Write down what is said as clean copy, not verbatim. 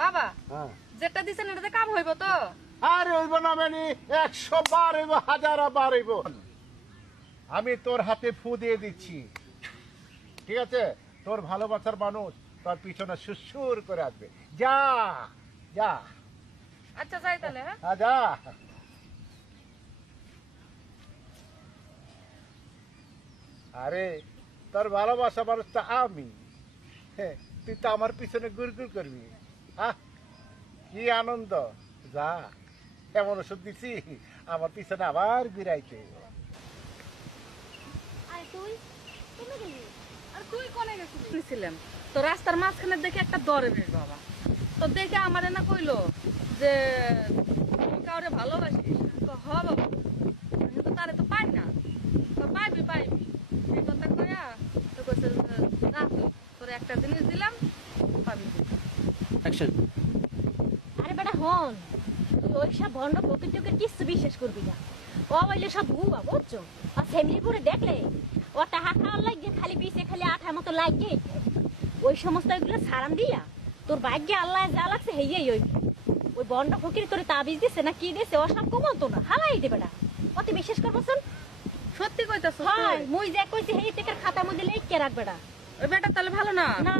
বাবা হ্যাঁ যেটা দিছেন এটাতে কাম হইব তো? আরে হইব না মানে 100 বার হইব, 1000 বার হইব। আমি তোর হাতে ফু দিয়ে দিচ্ছি, ঠিক আছে? তোর ভালোবাসার মানুষ তোর পিছনে সুসুর করে আসবে। যা যা আচ্ছা যাই তাহলে। হ্যাঁ যা। আরে তোর ভালোবাসা মানুষটা আমি, হ্যাঁ, তুই তো আমার পিছনে গুড়গুড় করবি। কি আনন্দ। যা, এমন ওষুধ দিছি আমার পিছনে আবার ঘুরাইতে। আর তুই কোনে গেছিলাম তো রাস্তার মাঝখানে দেখে একটা দরে বেশ বাবা, তো দেখে আমারে না কইলো যে তুই কাউরে ভালোবাসিস। তো হ বাবা, কিন্তু তারে তো পাই না। তো পাইবি পাইবি এই কথা কয়া তো কইছে যা তোর একটা জিনিস দিলাম পাবি। আরে বেটা হন, তুই ওই সব ভণ্ড ফকির টুকির কিছু বিশ্বাস করবি না। ও বললে সব ভুয়া, বুঝছো? আর ফ্যামিলি পুরে দেখলে ও টাকা খাওয়ার লাগে খালি পিছে খালি আঠার মতো লাগে। ওই সমস্ত এগুলো সারাম দিয়া তোর ভাগ্যে আল্লাহ যা লাগছে হেয়েই ওই ভণ্ড ফকির তোরে তাবিজ দিছে না কি দিছে ও সব কমাতো না, হালাই দে বেটা। অতি বিশ্বাস করবছন? সত্যি কইতাছ? হয় মুই যে কইছি হেই থেকে খাতার মধ্যে লিখে রাখ বেটা। ওই বেটা তাহলে ভালো না? না